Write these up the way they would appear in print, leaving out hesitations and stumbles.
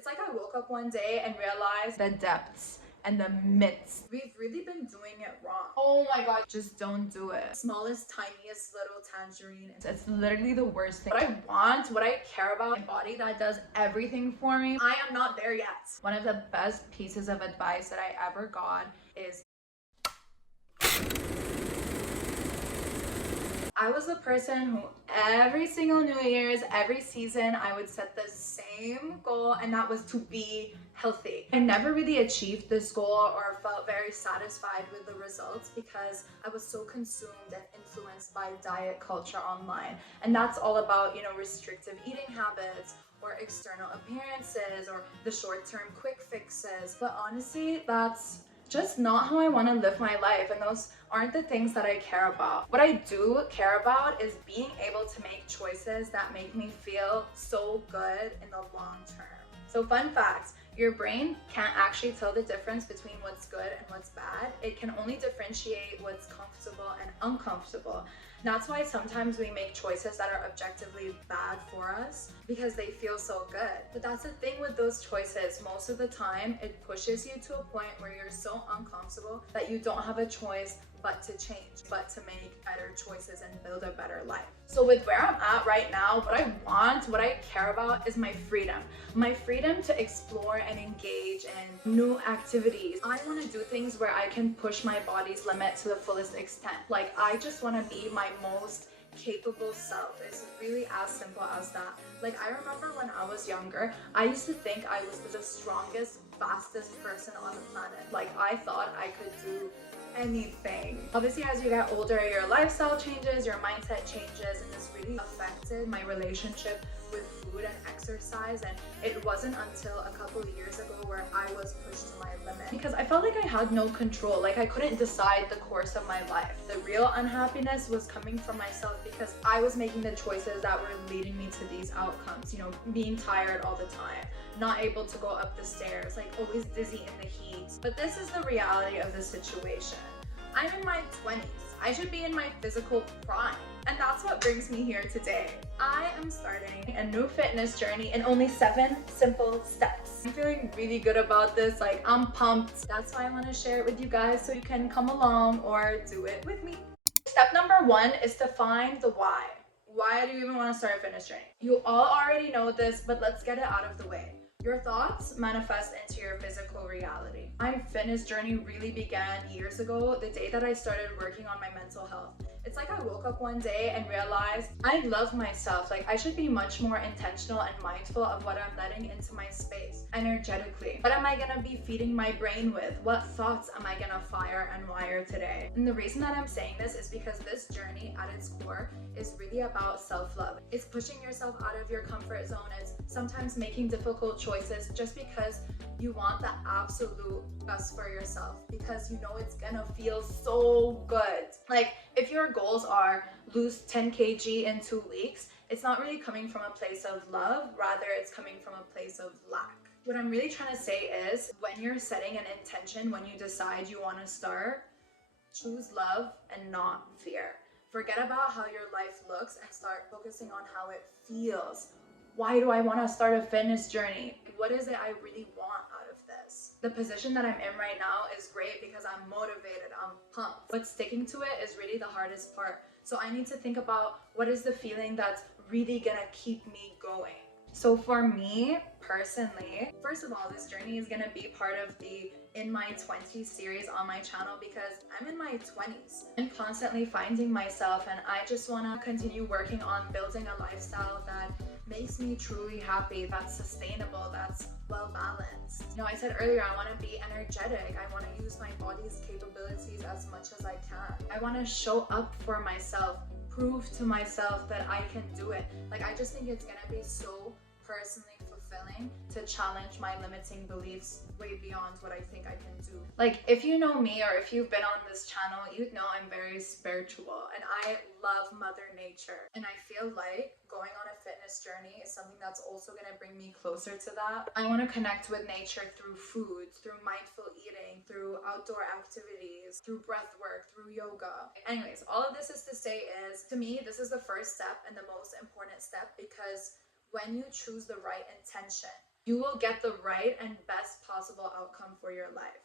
It's like I woke up one day and realized the depths and the myths. We've really been doing it wrong. Oh my god, just don't do it. Smallest, tiniest little tangerine. It's literally the worst thing. What I want, what I care about, my body that does everything for me, I am not there yet. One of the best pieces of advice that I ever got is I was the person who every single New Year's, every season, I would set the same goal, and that was to be healthy. I never really achieved this goal or felt very satisfied with the results because I was so consumed and influenced by diet culture online. And that's all about, restrictive eating habits or external appearances or the short-term quick fixes. But honestly, that's just not how I want to live my life, and those aren't the things that I care about. What I do care about is being able to make choices that make me feel so good in the long term. So fun fact, your brain can't actually tell the difference between what's good and what's bad. It can only differentiate what's comfortable and uncomfortable. That's why sometimes we make choices that are objectively bad for us because they feel so good. But that's the thing with those choices. Most of the time, it pushes you to a point where you're so uncomfortable that you don't have a choice but to change, but to make better choices and build a better life. So with where I'm at right now, what I want, what I care about is my freedom. My freedom to explore and engage in new activities. I want to do things where I can push my body's limit to the fullest extent. Like, I just want to be my most capable self. It's really as simple as that. Like, I remember when I was younger, I used to think I was the strongest, fastest person on the planet. Like, I thought I could do anything. Obviously, as you get older, your lifestyle changes, your mindset changes, and this really affected my relationship with food and exercise. And it wasn't until a couple of years ago where I was pushed to my limit because I felt like I had no control. Like, I couldn't decide the course of my life. The real unhappiness was coming from myself because I was making the choices that were leading me to these outcomes. Being tired all the time, not able to go up the stairs, like always dizzy in the heat. But this is the reality of the situation. I'm in my 20s. I should be in my physical prime. And that's what brings me here today. I am starting a new fitness journey in only 7 simple steps. I'm feeling really good about this. Like, I'm pumped. That's why I want to share it with you guys so you can come along or do it with me. Step number 1 is to find the why. Why do you even want to start a fitness journey? You all already know this, but let's get it out of the way. Your thoughts manifest into your physical reality. My fitness journey really began years ago, the day that I started working on my mental health. It's like I woke up one day and realized I love myself. Like, I should be much more intentional and mindful of what I'm letting into my space energetically. What am I gonna be feeding my brain with? What thoughts am I gonna fire and wire today? And the reason that I'm saying this is because this journey at its core is really about self-love. It's pushing yourself out of your comfort zone. It's sometimes making difficult choices just because you want the absolute best for yourself, because you know it's gonna feel so good. Like, if your goals are lose 10 kg in 2 weeks, it's not really coming from a place of love, rather it's coming from a place of lack. What I'm really trying to say is, when you're setting an intention, when you decide you want to start, choose love and not fear. Forget about how your life looks and start focusing on how it feels. Why do I want to start a fitness journey? What is it I really want out of this? The position that I'm in right now is great because I'm motivated, I'm pumped. But sticking to it is really the hardest part. So I need to think about what is the feeling that's really gonna keep me going. So for me personally, first of all, this journey is gonna be part of the In My 20s series on my channel because I'm in my 20s. I'm constantly finding myself, and I just wanna continue working on building a lifestyle that makes me truly happy, that's sustainable, that's well balanced. I said earlier, I want to be energetic. I want to use my body's capabilities as much as I can. I want to show up for myself, prove to myself that I can do it. Like, I just think it's gonna be so personally fulfilling to challenge my limiting beliefs way beyond what I think I can do. Like, if you know me or if you've been on this channel, you'd know I'm very spiritual and I love Mother Nature. And I feel like going on a fitness journey is something that's also going to bring me closer to that. I want to connect with nature through food, through mindful eating, through outdoor activities, through breath work, through yoga. Anyways, all of this is to say is, to me, this is the first step and the most important step, because when you choose the right intention, you will get the right and best possible outcome for your life.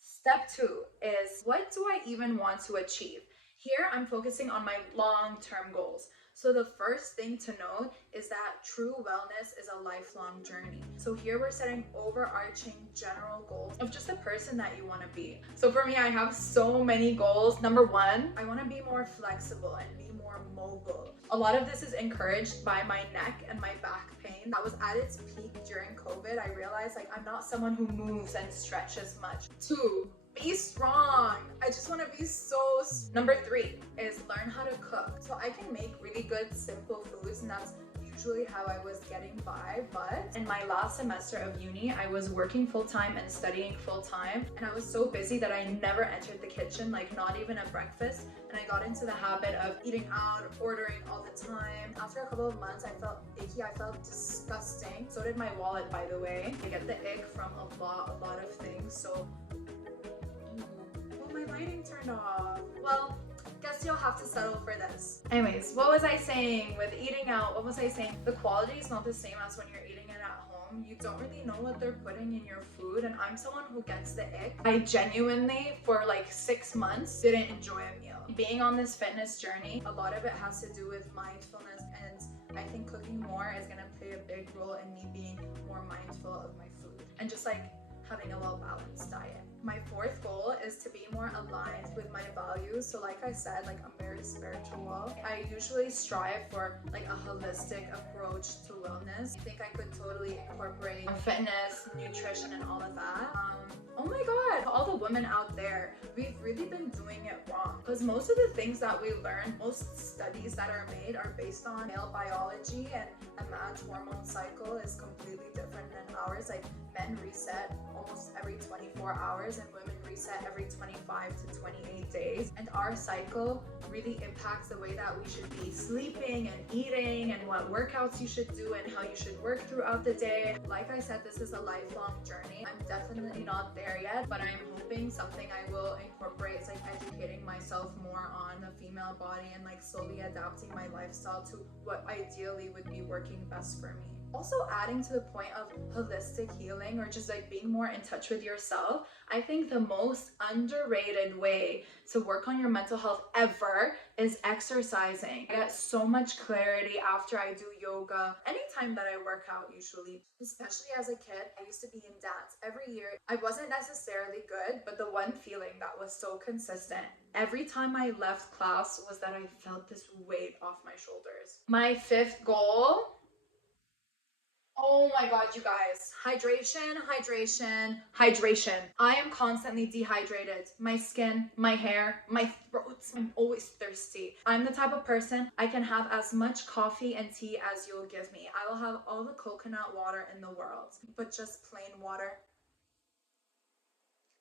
Step 2 is, what do I even want to achieve? Here, I'm focusing on my long-term goals. So the first thing to note is that true wellness is a lifelong journey. So here we're setting overarching general goals of just the person that you want to be. So for me, I have so many goals. Number 1, I want to be more flexible and be more mobile. A lot of this is encouraged by my neck and my back pain. That was at its peak during COVID. I realized I'm not someone who moves and stretches much. 2, be strong. I just want to be so. Number 3 is learn how to cook. So I can make really good, simple foods, and that's usually how I was getting by. But in my last semester of uni, I was working full-time and studying full-time, and I was so busy that I never entered the kitchen, not even at breakfast. And I got into the habit of eating out, ordering all the time. After a couple of months, I felt icky. I felt disgusting. So did my wallet, by the way. I get the ick from a lot of things. So my lighting turned off. Well, guess you'll have to settle for this. Anyways, what was I saying with eating out? What was I saying? The quality is not the same as when you're eating it at home. You don't really know what they're putting in your food, and I'm someone who gets the ick. I genuinely, for 6 months, didn't enjoy a meal. Being on this fitness journey, a lot of it has to do with mindfulness, and I think cooking more is gonna play a big role in me being more mindful of my food and just having a well-balanced diet. My 4th goal is to be more aligned with my values. So like I said, I'm very spiritual. I usually strive for a holistic approach to wellness. I think I could totally incorporate fitness, nutrition, and all of that. Oh my god, all the women out there, we've really been doing it wrong, because most of the things that we learn, most studies that are made are based on male biology, and a man's hormone cycle is completely different than ours. Men reset almost every 24 hours and women reset every 25 to 28 days. And our cycle really impacts the way that we should be sleeping and eating and what workouts you should do and how you should work throughout the day. Like I said, this is a lifelong journey. I'm definitely not there yet, but I'm hoping something I will incorporate is educating myself more on the female body and slowly adapting my lifestyle to what ideally would be working best for me. Also, adding to the point of holistic healing, or just being more in touch with yourself, I think the most underrated way to work on your mental health ever is exercising. I get so much clarity after I do yoga, anytime that I work out usually. Especially as a kid, I used to be in dance every year. I wasn't necessarily good, but the one feeling that was so consistent every time I left class was that I felt this weight off my shoulders. My 5th goal, oh my god, you guys. Hydration, hydration, hydration. I am constantly dehydrated. My skin, my hair, my throat. I'm always thirsty. I'm the type of person, I can have as much coffee and tea as you'll give me. I will have all the coconut water in the world, but just plain water.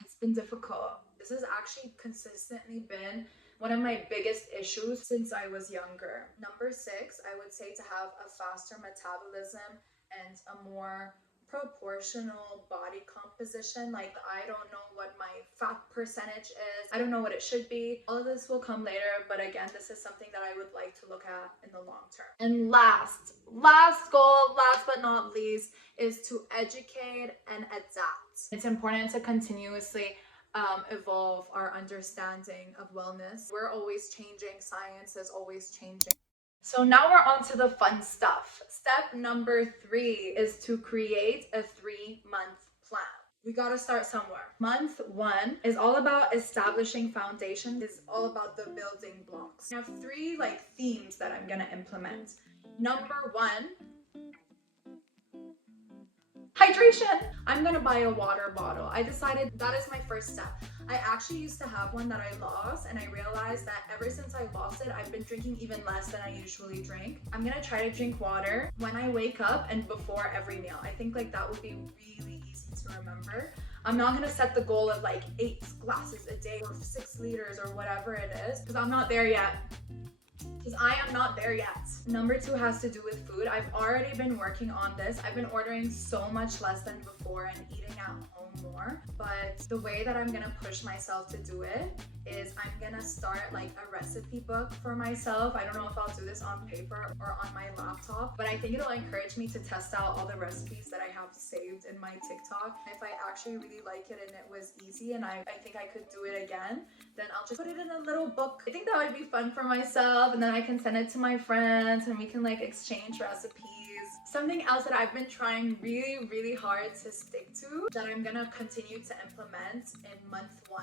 It's been difficult. This has actually consistently been one of my biggest issues since I was younger. Number 6, I would say to have a faster metabolism and a more proportional body composition. I don't know what my fat percentage is. I don't know what it should be. All of this will come later, but again, this is something that I would like to look at in the long term. And last goal, last but not least, is to educate and adapt. It's important to continuously evolve our understanding of wellness. We're always changing. Science is always changing. So now we're on to the fun stuff. Step number 3 is to create a 3-month plan. We gotta start somewhere. Month 1 is all about establishing foundation. It's all about the building blocks. I have 3 themes that I'm gonna implement. Number 1, hydration. I'm gonna buy a water bottle. I decided that is my first step. I actually used to have one that I lost, and I realized that ever since I lost it, I've been drinking even less than I usually drink. I'm gonna try to drink water when I wake up and before every meal. I think that would be really easy to remember. I'm not gonna set the goal of 8 glasses a day or 6 liters or whatever it is, because I'm not there yet. because I am not there yet. Number 2 has to do with food. I've already been working on this. I've been ordering so much less than before and eating at home more. But the way that I'm gonna push myself to do it is I'm gonna start like a recipe book for myself. I don't know if I'll do this on paper or on my laptop, but I think it'll encourage me to test out all the recipes that I have saved in my TikTok. If I actually really like it and it was easy and I think I could do it again, then I'll just put it in a little book. I think that would be fun for myself, and then I can send it to my friends and we can like exchange recipes. Something else that I've been trying really hard to stick to, that I'm gonna continue to implement in month 1,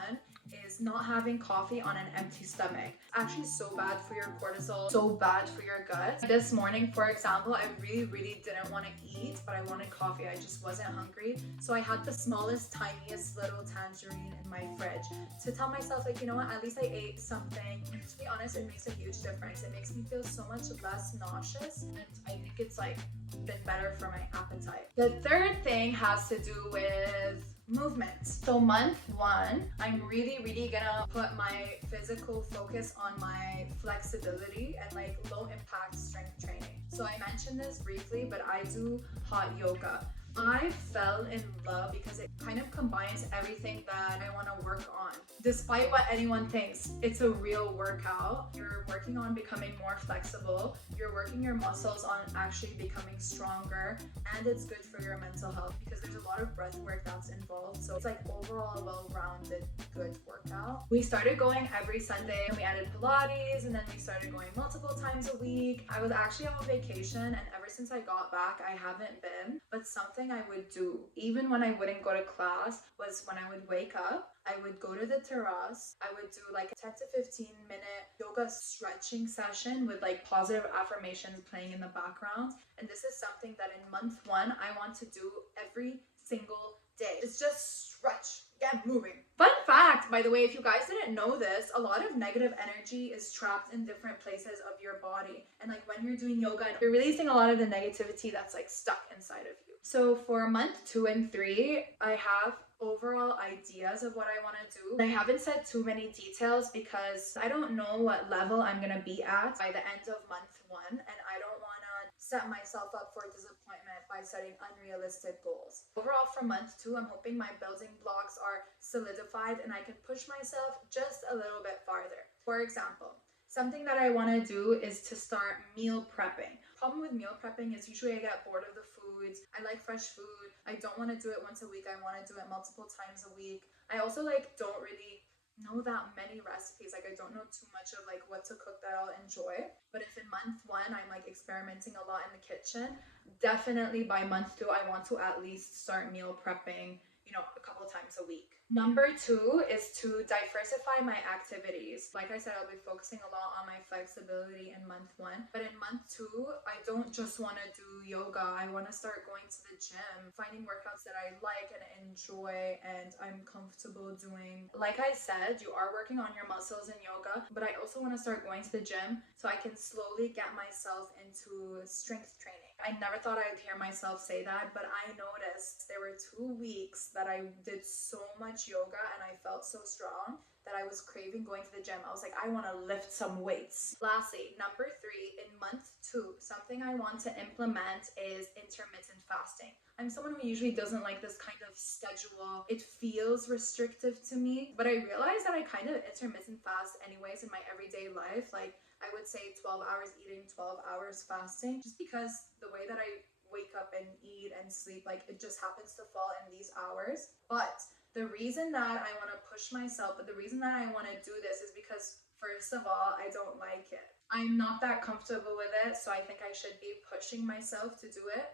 is not having coffee on an empty stomach. It's actually so bad for your cortisol, so bad for your gut. This morning, for example, I really didn't want to eat, but I wanted coffee. I just wasn't hungry. So I had the smallest, tiniest little tangerine in my fridge to tell myself, like, you know what, at least I ate something. And to be honest, it makes a huge difference. It makes me feel so much less nauseous, and I think it's like been better for my appetite. The third thing has to do with movement. So month 1, I'm really gonna put my physical focus on my flexibility and like low impact strength training. So I mentioned this briefly, but I do hot yoga. I fell in love because it kind of combines everything that I want to work on. Despite what anyone thinks, it's a real workout. You're working on becoming more flexible. You're working your muscles on actually becoming stronger, and it's good for your mental health because there's a lot of breath work that's involved. So it's like overall a well-rounded, good workout. We started going every Sunday, and we added Pilates, and then we started going multiple times a week. I was actually on vacation, and ever since I got back, I haven't been. But something I would do, even when I wouldn't go to class, was when I would wake up, I would go to the terrace, I would do like a 10 to 15 minute yoga stretching session with like positive affirmations playing in the background. And this is something that in month 1, I want to do every single day. It's just stretch, get moving. Fun fact, by the way, if you guys didn't know this, a lot of negative energy is trapped in different places of your body. And like when you're doing yoga, you're releasing a lot of the negativity that's like stuck inside of you. So for month 2 and 3, I have overall ideas of what I want to do. I haven't said too many details because I don't know what level I'm going to be at by the end of month 1, and I don't want to set myself up for disappointment by setting unrealistic goals. Overall, for month 2, I'm hoping my building blocks are solidified and I can push myself just a little bit farther. For example, something that I want to do is to start meal prepping. Problem with meal prepping is usually I get bored of the foods. I like fresh food. I don't want to do it once a week. I want to do it multiple times a week. I also like don't really know that many recipes. Like I don't know too much of like what to cook that I'll enjoy. But if in month 1 I'm like experimenting a lot in the kitchen, definitely by month 2 I want to at least start meal prepping, you know, a couple times a week. Number 2 is to diversify my activities. Like I said, I'll be focusing a lot on my flexibility in month 1. But in month 2, I don't just want to do yoga. I want to start going to the gym, finding workouts that I like and enjoy and I'm comfortable doing. Like I said, you are working on your muscles in yoga, but I also want to start going to the gym so I can slowly get myself into strength training. I never thought I'd hear myself say that, but I noticed there were 2 weeks that I did so much yoga and I felt so strong that I was craving going to the gym. I was like, I want to lift some weights. Lastly, number 3, in month 2, something I want to implement is intermittent fasting. I'm someone who usually doesn't like this kind of schedule. It feels restrictive to me, but I realized that I kind of intermittent fast anyways in my everyday life. Like I would say 12 hours eating, 12 hours fasting, just because the way that I wake up and eat and sleep, like it just happens to fall in these hours. But the reason that I want to push myself, but the reason that I want to do this is because first of all, I don't like it. I'm not that comfortable with it, so I think I should be pushing myself to do it.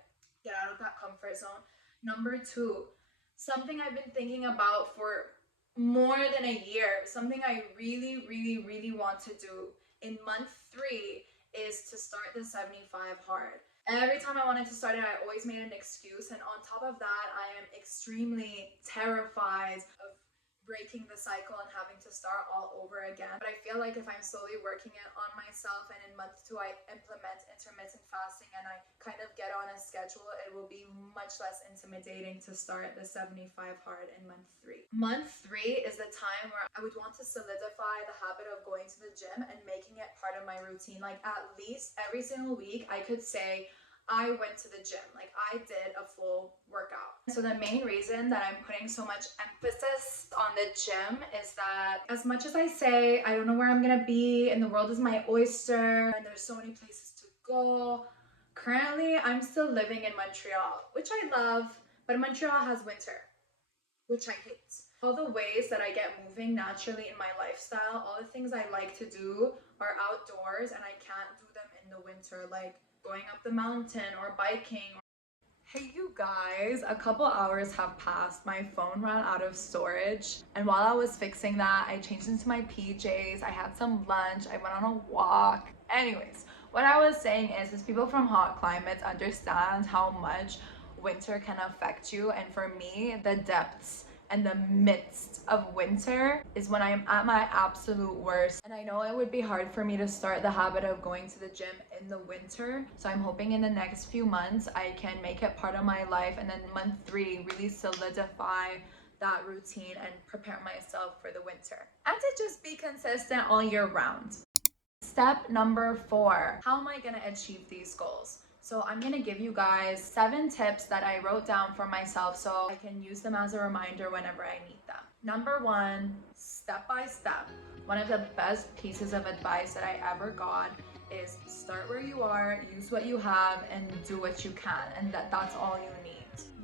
Get out of that comfort zone. Number 2, something I've been thinking about for more than a year, something I really want to do in month 3 is to start the 75 hard. Every time I wanted to start it, I always made an excuse. And on top of that, I am extremely terrified of breaking the cycle and having to start all over again. But I feel like if I'm slowly working it on myself, and in month 2 I implement intermittent fasting and I kind of get on a schedule, it will be much less intimidating to start the 75 hard in month 3. Month 3 is the time where I would want to solidify the habit of going to the gym and making it part of my routine. Like at least every single week I could say I went to the gym, like I did a full workout. So the main reason that I'm putting so much emphasis on the gym is that as much as I say, I don't know where I'm gonna be and the world is my oyster and there's so many places to go, currently I'm still living in Montreal, which I love, but Montreal has winter, which I hate. All the ways that I get moving naturally in my lifestyle, all the things I like to do are outdoors and I can't do them in the winter, like going up the mountain or biking. Hey you guys, a couple hours have passed. My phone ran out of storage, and while I was fixing that, I changed into my PJs, I had some lunch, I went on a walk. Anyways, what I was saying is people from hot climates understand how much winter can affect you, and for me, the depths and the midst of winter is when I'm at my absolute worst. And I know it would be hard for me to start the habit of going to the gym in the winter. So I'm hoping in the next few months I can make it part of my life, and then month 3 really solidify that routine and prepare myself for the winter. And to just be consistent all year round. Step number 4, how am I gonna achieve these goals? So I'm gonna give you guys 7 tips that I wrote down for myself so I can use them as a reminder whenever I need them. Number 1, step by step. One of the best pieces of advice that I ever got is start where you are, use what you have, and do what you can. And that's all you need.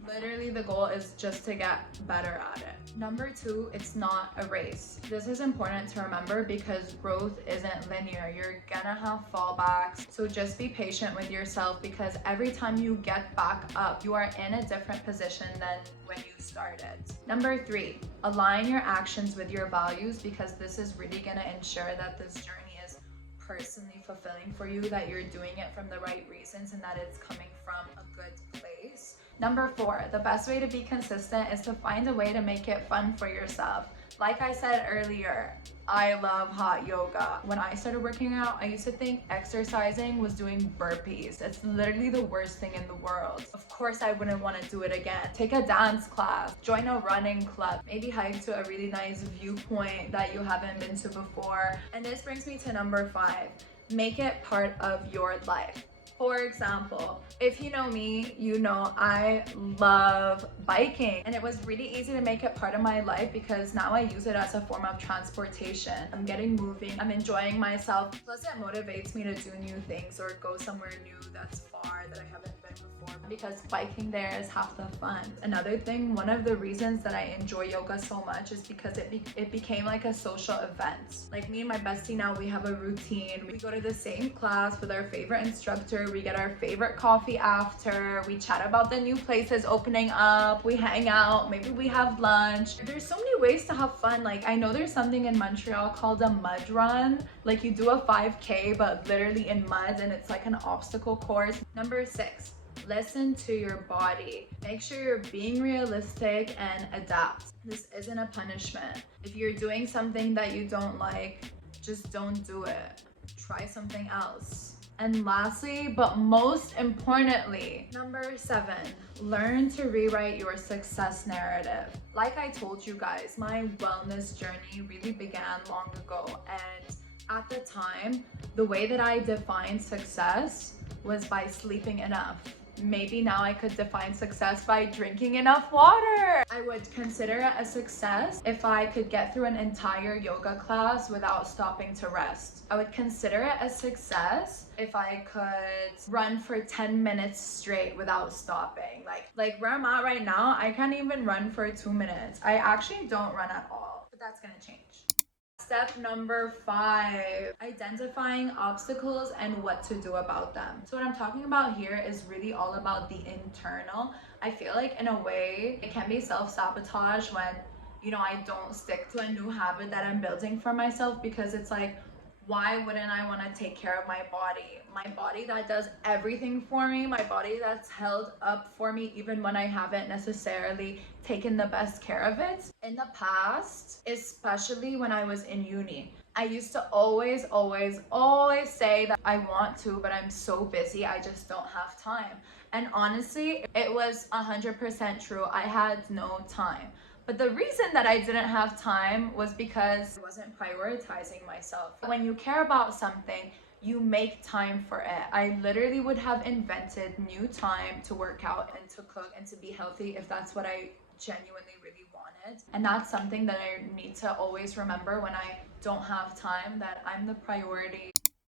Literally, the goal is just to get better at it. Number 2, it's not a race. This is important to remember because growth isn't linear. You're gonna have fallbacks. So just be patient with yourself, because every time you get back up, you are in a different position than when you started. Number 3, align your actions with your values, because this is really gonna ensure that this journey is personally fulfilling for you, that you're doing it from the right reasons, and that it's coming from a good place. Number 4, the best way to be consistent is to find a way to make it fun for yourself. Like I said earlier, I love hot yoga. When I started working out, I used to think exercising was doing burpees. It's literally the worst thing in the world. Of course, I wouldn't want to do it again. Take a dance class, join a running club, maybe hike to a really nice viewpoint that you haven't been to before. And this brings me to number 5, make it part of your life. For example, if you know me, you know I love biking, and it was really easy to make it part of my life because now I use it as a form of transportation. I'm getting moving, I'm enjoying myself, plus it motivates me to do new things or go somewhere new that's far that I haven't been before, because biking there is half the fun. Another thing, one of the reasons that I enjoy yoga so much is because it became like a social event. Like me and my bestie now, we have a routine. We go to the same class with our favorite instructor, we get our favorite coffee after, we chat about the new places opening up, we hang out, maybe we have lunch. There's so many ways to have fun. Like I know there's something in Montreal called a mud run. Like you do a 5K but literally in mud, and it's like an obstacle course. Number 6, listen to your body. Make sure you're being realistic and adapt. This isn't a punishment. If you're doing something that you don't like, just don't do it. Try something else. And lastly, but most importantly, number 7, learn to rewrite your success narrative. Like I told you guys, my wellness journey really began long ago. And at the time, the way that I defined success was by sleeping enough. Maybe now I could define success by drinking enough water. I would consider it a success if I could get through an entire yoga class without stopping to rest. I would consider it a success if I could run for 10 minutes straight without stopping. Like where I'm at right now, I can't even run for 2 minutes. I actually don't run at all, but that's gonna change. Step number 5, identifying obstacles and what to do about them. So what I'm talking about here is really all about the internal. I feel like in a way it can be self-sabotage when, I don't stick to a new habit that I'm building for myself, because it's like, why wouldn't I want to take care of my body? My body that does everything for me, my body that's held up for me even when I haven't necessarily taken the best care of it. In the past, especially when I was in uni, I used to always say that I want to, but I'm so busy, I just don't have time. And honestly, it was 100% true. I had no time. But the reason that I didn't have time was because I wasn't prioritizing myself. When you care about something, you make time for it. I literally would have invented new time to work out and to cook and to be healthy if that's what I genuinely really wanted. And that's something that I need to always remember when I don't have time, that I'm the priority.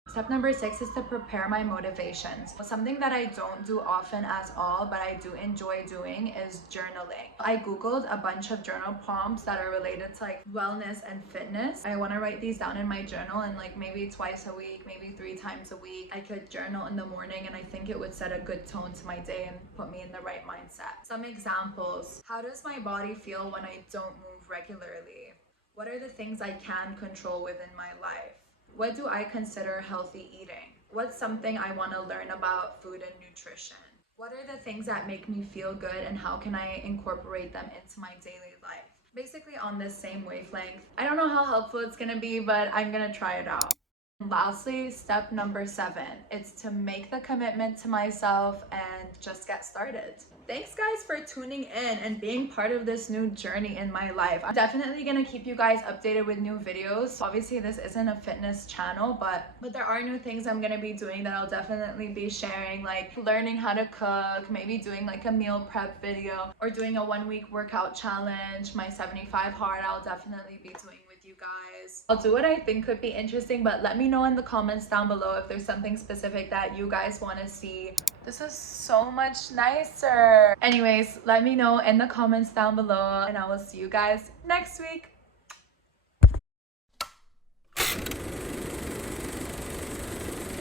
Step number 6 is to prepare my motivations. Something that I don't do often at all, but I do enjoy doing, is journaling. I googled a bunch of journal prompts that are related to like wellness and fitness. I want to write these down in my journal, and like maybe twice a week, maybe 3 times a week, I could journal in the morning, and I think it would set a good tone to my day and put me in the right mindset. Some examples. How does my body feel when I don't move regularly? What are the things I can control within my life? What do I consider healthy eating? What's something I want to learn about food and nutrition? What are the things that make me feel good, and how can I incorporate them into my daily life? Basically on this same wavelength. I don't know how helpful it's going to be, but I'm going to try it out. Lastly, step number 7, it's to make the commitment to myself and just get started. Thanks guys for tuning in and being part of this new journey in my life. I'm definitely gonna keep you guys updated with new videos. Obviously this isn't a fitness channel, but there are new things I'm gonna be doing that I'll definitely be sharing, like learning how to cook, maybe doing like a meal prep video, or doing a 1-week workout challenge. My 75 hard I'll definitely be doing with you guys. I'll do what I think could be interesting, but let me know in the comments down below if there's something specific that you guys want to see. This is so much nicer. Anyways, let me know in the comments down below, and I will see you guys next week.